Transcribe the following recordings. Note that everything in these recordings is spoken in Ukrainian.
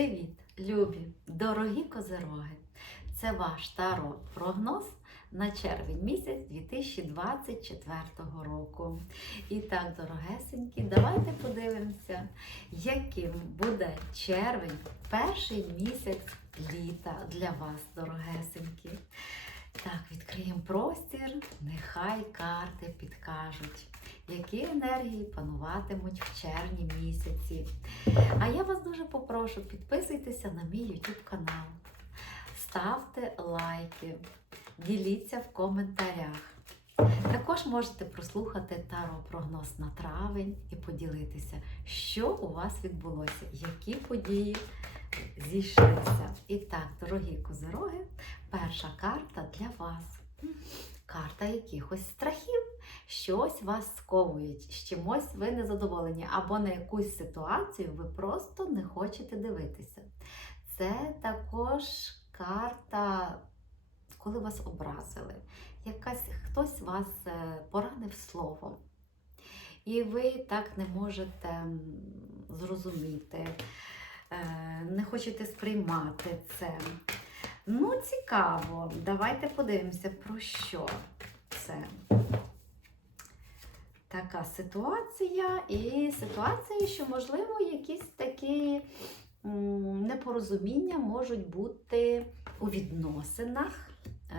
Привіт, любі, дорогі козероги! Це ваш таро прогноз на червень місяць 2024 року. І так, дорогесенькі, давайте подивимося, яким буде червень, перший місяць літа для вас, дорогесенькі. Так, відкриємо простір, нехай карти підкажуть, які енергії пануватимуть в червні місяці. А я вас дуже попрошу, підписуйтеся на мій YouTube канал, ставте лайки, діліться в коментарях. Також можете прослухати таро прогноз на травень і поділитися, що у вас відбулося, які події зійшлися. І так, дорогі козироги, перша карта для вас. Карта якихось страхів. Щось вас сковують, з чимось ви не задоволені, або на якусь ситуацію ви просто не хочете дивитися. Це також карта, коли вас образили. Якась, хтось вас е, поранив словом. І ви так не можете зрозуміти, е, не хочете сприймати це. Ну, цікаво. Давайте подивимося, про що це. Така ситуація, і ситуація, що, можливо, якісь такі непорозуміння можуть бути у відносинах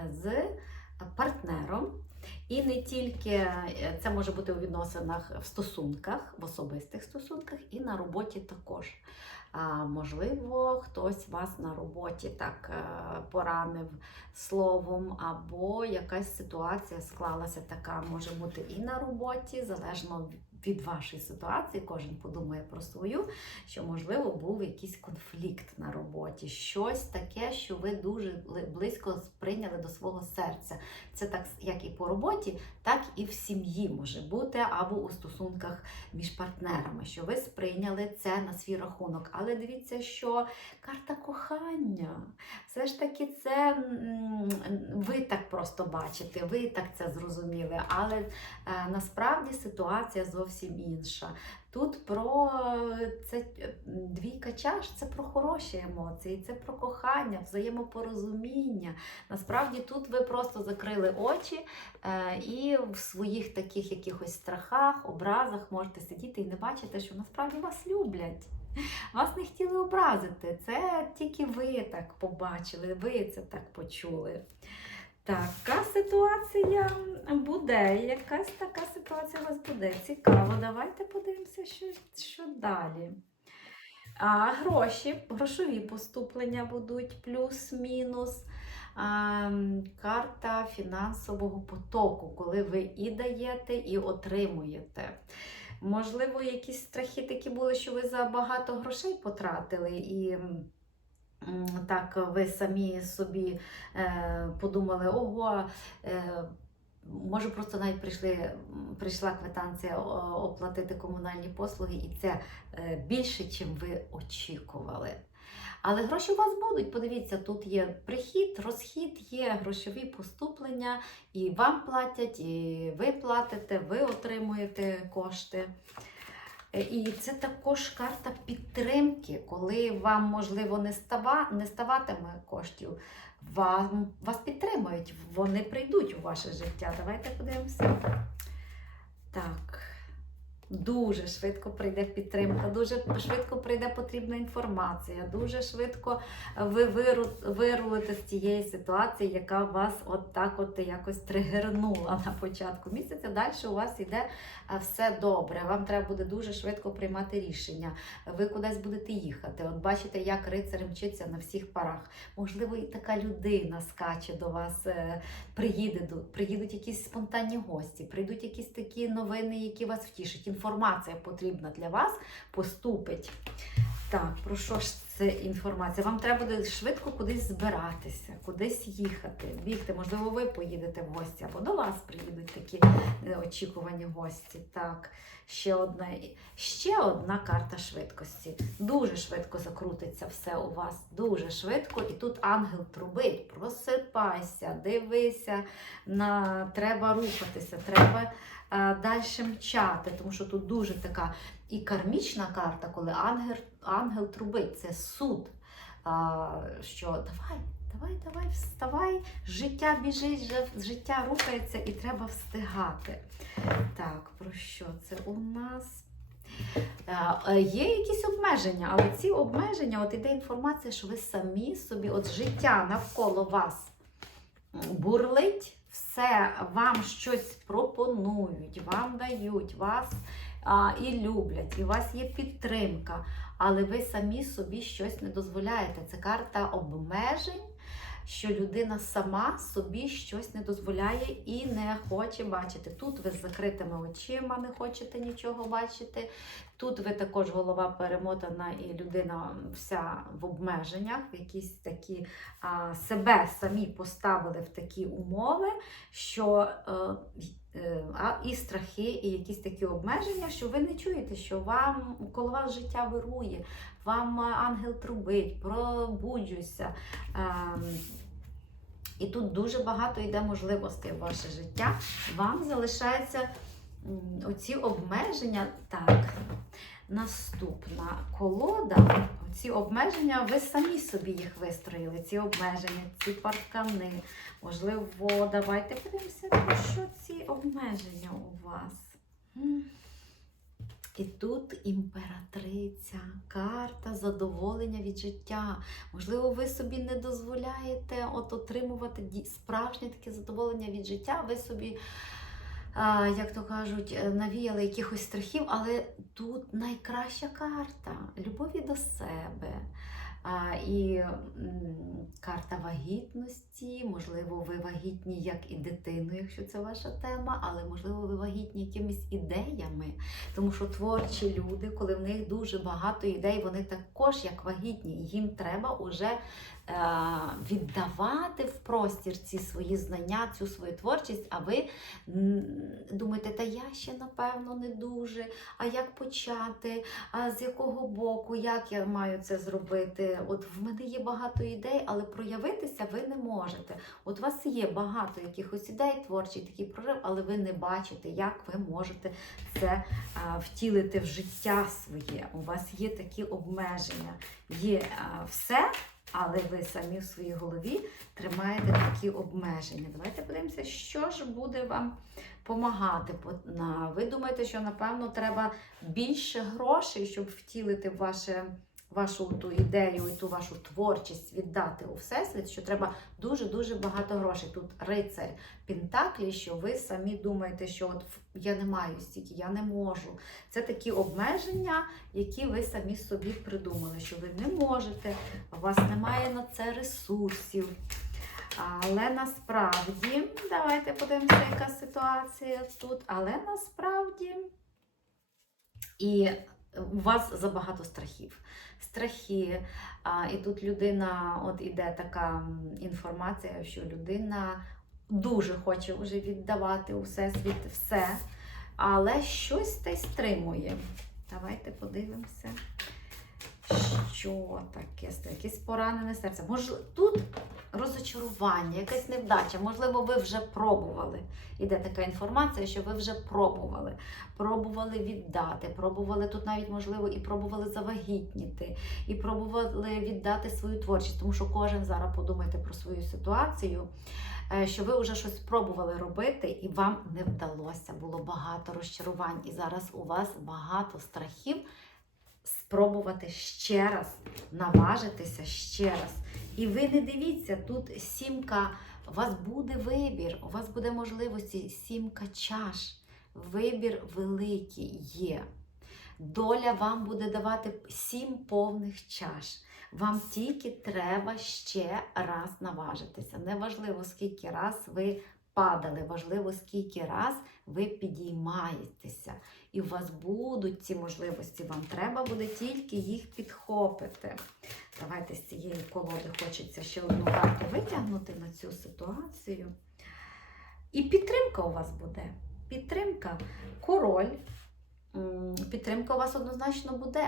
з партнером. І не тільки е, це може бути у відносинах в стосунках, в особистих стосунках, і на роботі також. А, можливо, хтось вас на роботі так е, поранив словом, або якась ситуація склалася така, може бути і на роботі, залежно від вашої ситуації, кожен подумає про свою, що, можливо, був якийсь конфлікт на роботі, щось таке, що ви дуже близько сприйняли до свого серця. Це так як і по роботі, так і в сім'ї може бути, або у стосунках між партнерами, що ви сприйняли це на свій рахунок. Але дивіться, що карта кохання, все ж таки, це ви так просто бачите, ви так це зрозуміли. Але е, насправді ситуація зовсім інша. Тут про е, це е, двійка чаш, це про хороші емоції, це про кохання, взаємопорозуміння. Насправді тут ви просто закрили очі е, і в своїх таких якихось страхах, образах можете сидіти і не бачите, що насправді вас люблять. Вас не хотіли образити. Це тільки ви так побачили, ви це так почули. Така ситуація буде. Якась така ситуація у вас буде. Цікаво. Давайте подивимося, що, що далі. А гроші, грошові поступлення будуть плюс-мінус. Карта фінансового потоку, коли ви і даєте, і отримуєте. Можливо, якісь страхи такі були, що ви забагато грошей потратили, і так ви самі собі е, подумали, ого, е, може просто навіть прийшли, прийшла квитанція оплатити комунальні послуги, і це е, більше, чим ви очікували. Але гроші у вас будуть. Подивіться, тут є прихід, розхід, є грошові поступлення, і вам платять, і ви платите, ви отримуєте кошти. Е, І це також карта підтримки, коли вам, можливо, не, става, не ставатиме коштів. Вам, вас підтримують, вони прийдуть у ваше життя. Давайте подивимося. Дуже швидко прийде підтримка, дуже швидко прийде потрібна інформація, дуже швидко ви виру- вирулите з тієї ситуації, яка вас от так от якось тригернула на початку місяця. Далі у вас йде е, все добре. Вам треба буде дуже швидко приймати рішення. Ви кудись будете їхати. От бачите, як рицар мчиться на всіх парах. Можливо, і така людина скаче до вас, е, приїде приїдуть якісь спонтанні гості, прийдуть якісь такі новини, які вас втішать. Інформація потрібна для вас поступить. Так, про що ж це інформація? Вам треба буде швидко кудись збиратися, кудись їхати, бігти. Можливо, ви поїдете в гості, або до вас приїдуть такі неочікувані гості. Так, ще одна, ще одна карта швидкості. Дуже швидко закрутиться все у вас. Дуже швидко. І тут ангел трубить. Просипайся, дивися, на... треба рухатися, треба далі мчати, тому що тут дуже така і кармічна карта, коли ангел, ангел трубить, це суд. Що давай, давай, давай, вставай, життя біжить, життя рухається і треба встигати. Так, про що це у нас? Е, е, Є якісь обмеження, але ці обмеження, от іде інформація, що ви самі собі, от життя навколо вас бурлить, все вам щось пропонують, вам дають, вас а, і люблять, і у вас є підтримка, але ви самі собі щось не дозволяєте. Це карта обмежень, що людина сама собі щось не дозволяє і не хоче бачити. Тут ви з закритими очима не хочете нічого бачити. Тут ви також голова перемотана, і людина вся в обмеженнях, якісь такі а, себе самі поставили в такі умови, що е, е, а, і страхи, і якісь такі обмеження, що ви не чуєте, що вам коло вас життя вирує, вам ангел трубить, пробуджуйся. Ем, і тут дуже багато йде можливостей в ваше життя. Вам залишається м, оці обмеження. Так, наступна колода. Ці обмеження, ви самі собі їх вистроїли. Ці обмеження, ці паркани. Можливо, давайте подивимося, що ці обмеження у вас. І тут імператриця, карта задоволення від життя. Можливо, ви собі не дозволяєте от отримувати справжнє таке задоволення від життя. Ви собі, як то кажуть, е, навіяли якихось страхів, але тут найкраща карта любові до себе. І карта вагітності, можливо, ви вагітні як і дитину, якщо це ваша тема, але можливо, ви вагітні якимись ідеями. Тому що творчі люди, коли в них дуже багато ідей, вони також як вагітні, їм треба уже віддавати в простір ці свої знання, цю свою творчість. А ви думаєте, та я ще напевно не дуже. А як почати? А з якого боку, як я маю це зробити? От в мене є багато ідей, але проявитися ви не можете. От у вас є багато якихось ідей, творчий такий прорив, але ви не бачите, як ви можете це а, втілити в життя своє. У вас є такі обмеження, є а, все. Але ви самі в своїй голові тримаєте такі обмеження. Давайте подивимося, що ж буде вам допомагати. Ви думаєте, що напевно треба більше грошей, щоб втілити ваше, вашу ту ідею і ту вашу творчість віддати у всесвіт, що треба дуже-дуже багато грошей. Тут рицарь Пентаклі, що ви самі думаєте, що от я не маю стільки, я не можу. Це такі обмеження, які ви самі собі придумали, що ви не можете, у вас немає на це ресурсів. Але насправді, давайте подивимося, яка ситуація тут. Але насправді і у вас забагато страхів. Страхи. А, і тут людина, от іде така інформація, що людина дуже хоче вже віддавати у всесвіт все, але щось та й стримує. Давайте подивимося. Що таке? Якесь поранене серце. Може, тут розочарування, якась невдача. Можливо, ви вже пробували. Іде така інформація, що ви вже пробували. Пробували віддати, пробували тут навіть, можливо, і пробували завагітніти, і пробували віддати свою творчість. Тому що кожен зараз подумайте про свою ситуацію, е, що ви вже щось пробували робити, і вам не вдалося. Було багато розчарувань. І зараз у вас багато страхів спробувати ще раз, наважитися ще раз. І ви не дивіться, тут сімка, у вас буде вибір, у вас буде можливості, сімка чаш. Вибір великий є. Доля вам буде давати сім повних чаш. Вам тільки треба ще раз наважитися. Неважливо, скільки раз ви падали, важливо, скільки раз ви підіймаєтеся. І у вас будуть ці можливості. Вам треба буде тільки їх підхопити. Давайте з цієї колоди хочеться ще одну карту витягнути на цю ситуацію. І підтримка у вас буде. Підтримка. Король. Підтримка у вас однозначно буде.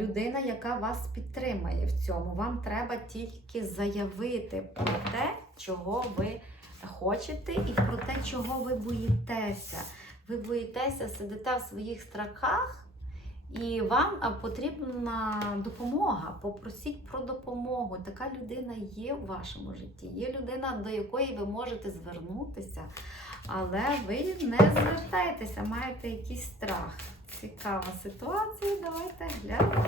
Людина, яка вас підтримає в цьому. Вам треба тільки заявити про те, чого ви хочете, і про те, чого ви боїтеся. Ви боїтеся, сидите в своїх страхах І вам потрібна допомога. Попросіть про допомогу. Така людина є у вашому житті. Є людина, до якої ви можете звернутися, але ви не звертаєтеся, маєте якийсь страх. Цікава ситуація. Давайте глянемо.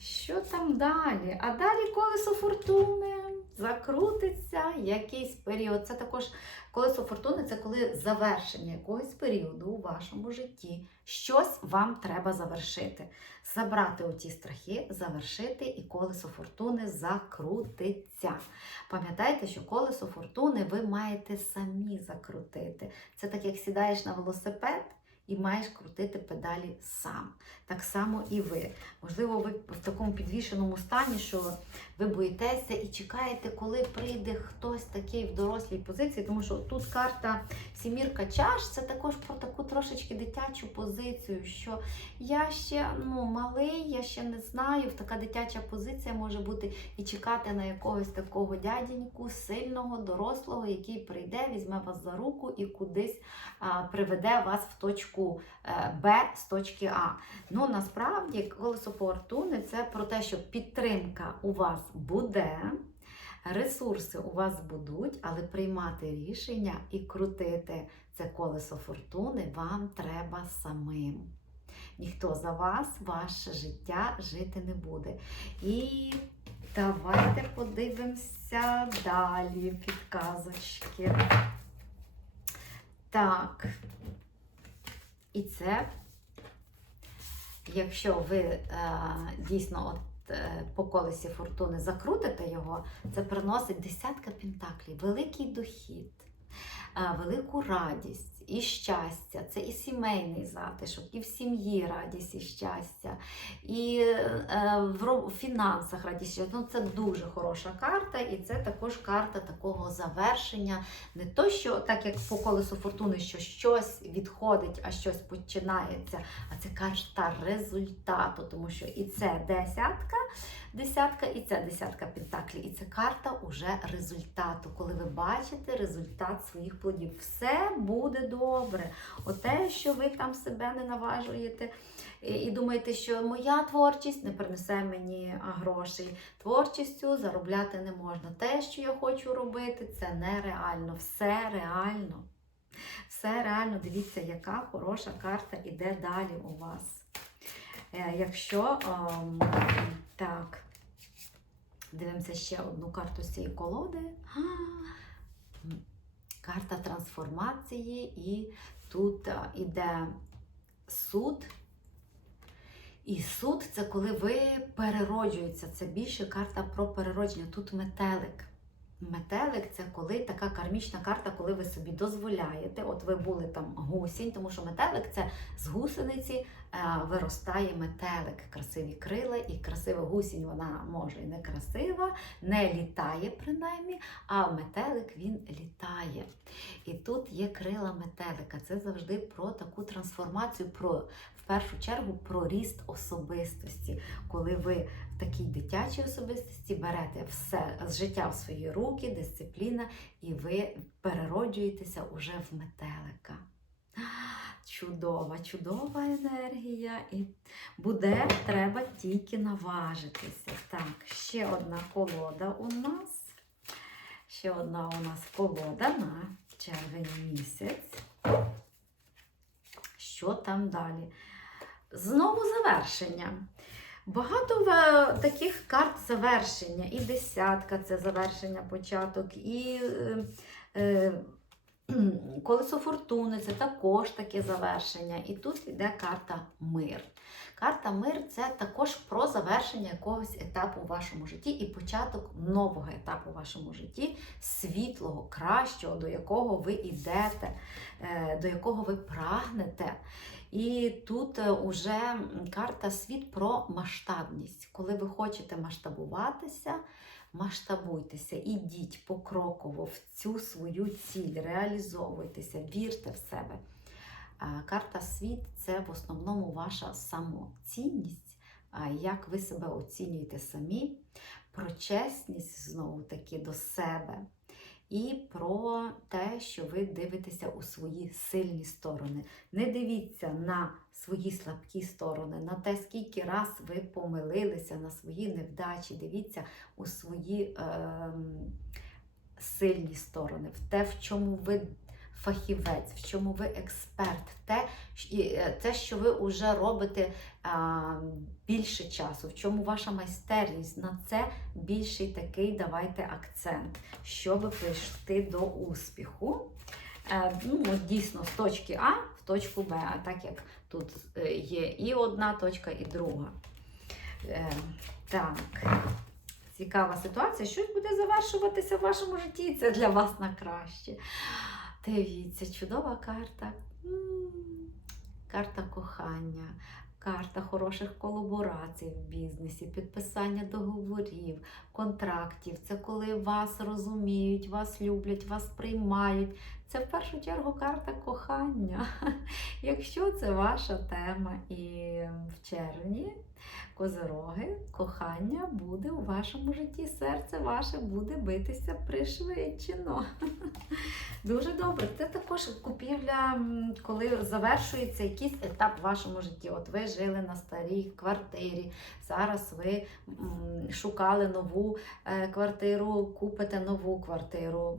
Що там далі? А далі колесо фортуни закрутиться якийсь період. Це також колесо фортуни це коли завершення якогось періоду у вашому житті. Щось вам треба завершити. Забрати оті страхи, завершити, і колесо фортуни закрутиться. Пам'ятайте, що колесо фортуни ви маєте самі закрутити. Це так, як сідаєш на велосипед. І маєш крутити педалі сам. Так само і ви. Можливо, ви в такому підвішеному стані, що ви боїтеся і чекаєте, коли прийде хтось такий в дорослій позиції, тому що тут карта Сімірка чаш це також про таку трошечки дитячу позицію, що я ще ну, малий, я ще не знаю. Така дитяча позиція може бути і чекати на якогось такого дяденьку, сильного, дорослого, який прийде, візьме вас за руку і кудись а, приведе вас в точку е, Б з точки А. Ну насправді колесо фортуни це про те, що підтримка у вас буде. Ресурси у вас будуть, але приймати рішення і крутити це колесо фортуни вам треба самим. Ніхто за вас ваше життя жити не буде. І давайте подивимося далі підказочки. Так. І це, якщо ви е, дійсно от, е, по колесі фортуни закрутите його, це приносить десятка пентаклів, великий дохід, е, велику радість і щастя. Це і сімейний затишок, і в сім'ї радість і щастя, і е, в фінансах радість. Ну, це дуже хороша карта, і це також карта такого завершення. Не то, що так як по колесу фортуни, що щось відходить, а щось починається, а це карта результату, тому що і це десятка, десятка, і це десятка пентаклів. І це карта уже результату, коли ви бачите результат своїх плодів. Все буде добре. Оте, що ви там себе не наважуєте. І думаєте, що моя творчість не принесе мені грошей. Творчістю заробляти не можна. Те, що я хочу робити, це нереально. Все реально. Все реально. Дивіться, яка хороша карта іде далі у вас. Е, Якщо так, дивимося ще одну карту з цієї колоди. Карта трансформації, і тут е, іде суд. І суд це коли ви перероджуєтеся. Це більше карта про переродження. Тут метелик. Метелик це коли така кармічна карта, коли ви собі дозволяєте. От ви були там гусінь, тому що метелик це з гусениці виростає метелик, красиві крила, і красива гусінь вона може і не красива, не літає принаймні, а метелик він літає. І тут є крила метелика. Це завжди про таку трансформацію, про в першу чергу про ріст особистості, коли ви в такій дитячій особистості берете все з життя в свої руки, дисципліна, і ви перероджуєтеся уже в метелика. Чудова, чудова енергія. І буде треба тільки наважитися. Так, ще одна колода у нас. Ще одна у нас колода на червень місяць. Що там далі? Знову завершення. Багато таких карт завершення. І десятка це завершення, початок, і е, е, колесо фортуни це також таке завершення. І тут йде карта мир. Карта мир це також про завершення якогось етапу у вашому житті і початок нового етапу у вашому житті, світлого, кращого, до якого ви йдете, е, до якого ви прагнете. І тут е, уже карта світ про масштабність. Коли ви хочете масштабуватися, масштабуйтеся, ідіть покроково в цю свою ціль, реалізовуйтеся, вірте в себе. Карта світ це в основному ваша самоцінність, як ви себе оцінюєте самі, про чесність знову таки до себе. І про те, що ви дивитеся у свої сильні сторони. Не дивіться на свої слабкі сторони, на те, скільки раз ви помилилися, на свої невдачі. Дивіться у свої е, сильні сторони, в те, в чому ви фахівець, в чому ви експерт, те, е, те, що ви вже робите більше часу, в чому ваша майстерність. На це більший такий давайте акцент, щоб прийти до успіху. Е, ну, дійсно, з точки А в точку Б, а так як тут е, є і одна точка, і друга. Так. Цікава ситуація. Щось буде завершуватися в вашому житті, і це для вас на краще. Дивіться, чудова карта. Карта кохання, карта хороших колаборацій в бізнесі, підписання договорів, контрактів. Це коли вас розуміють, вас люблять, вас приймають. Це в першу чергу карта кохання. Якщо це ваша тема і в червні козироги, кохання буде у вашому житті, серце ваше буде битися пришвидшено. Дуже добре. Це також купівля, коли завершується якийсь етап в вашому житті. От ви жили на старій квартирі, зараз ви шукали нову е, квартиру, купите нову квартиру,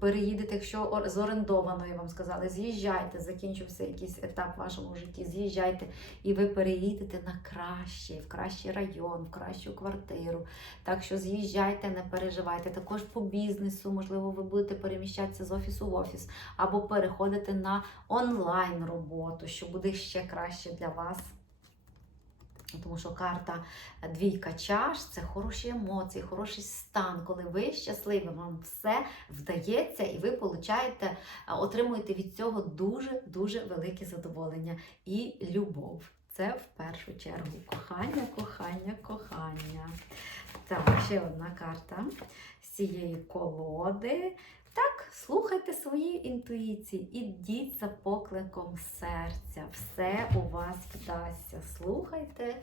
переїдете, якщо з орендованої вам сказали, з'їжджайте, закінчився якийсь етап в вашому житті, з'їжджайте, і ви переїдете на краще, в кращий район, в кращу квартиру. Так що з'їжджайте, не переживайте. Також по бізнесу, можливо, ви будете переміщатися з офісу в офіс або переходити на онлайн роботу, що буде ще краще для вас. Тому що карта двійка чаш це хороші емоції, хороший стан, коли ви щасливі, вам все вдається, і ви получаєте, отримуєте від цього дуже-дуже велике задоволення і любов. Це в першу чергу кохання, кохання, кохання. Так, ще одна карта з цієї колоди. Так, слухайте свої інтуїції, ідіть за покликом серця. Все у вас вдасться. Слухайте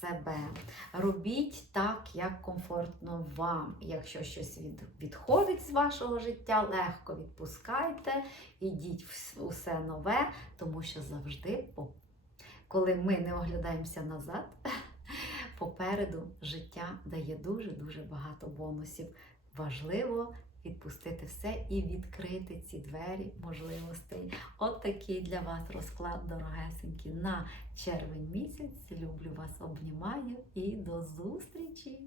себе. Робіть так, як комфортно вам. Якщо щось від, відходить з вашого життя, легко відпускайте, ідіть усе нове, тому що завжди, по- коли ми не оглядаємося назад, попереду життя дає дуже-дуже багато бонусів. Важливо відпустити все і відкрити ці двері можливостей. От такий для вас розклад дорогесенькі, на червень місяць. Люблю вас, обнімаю і до зустрічі!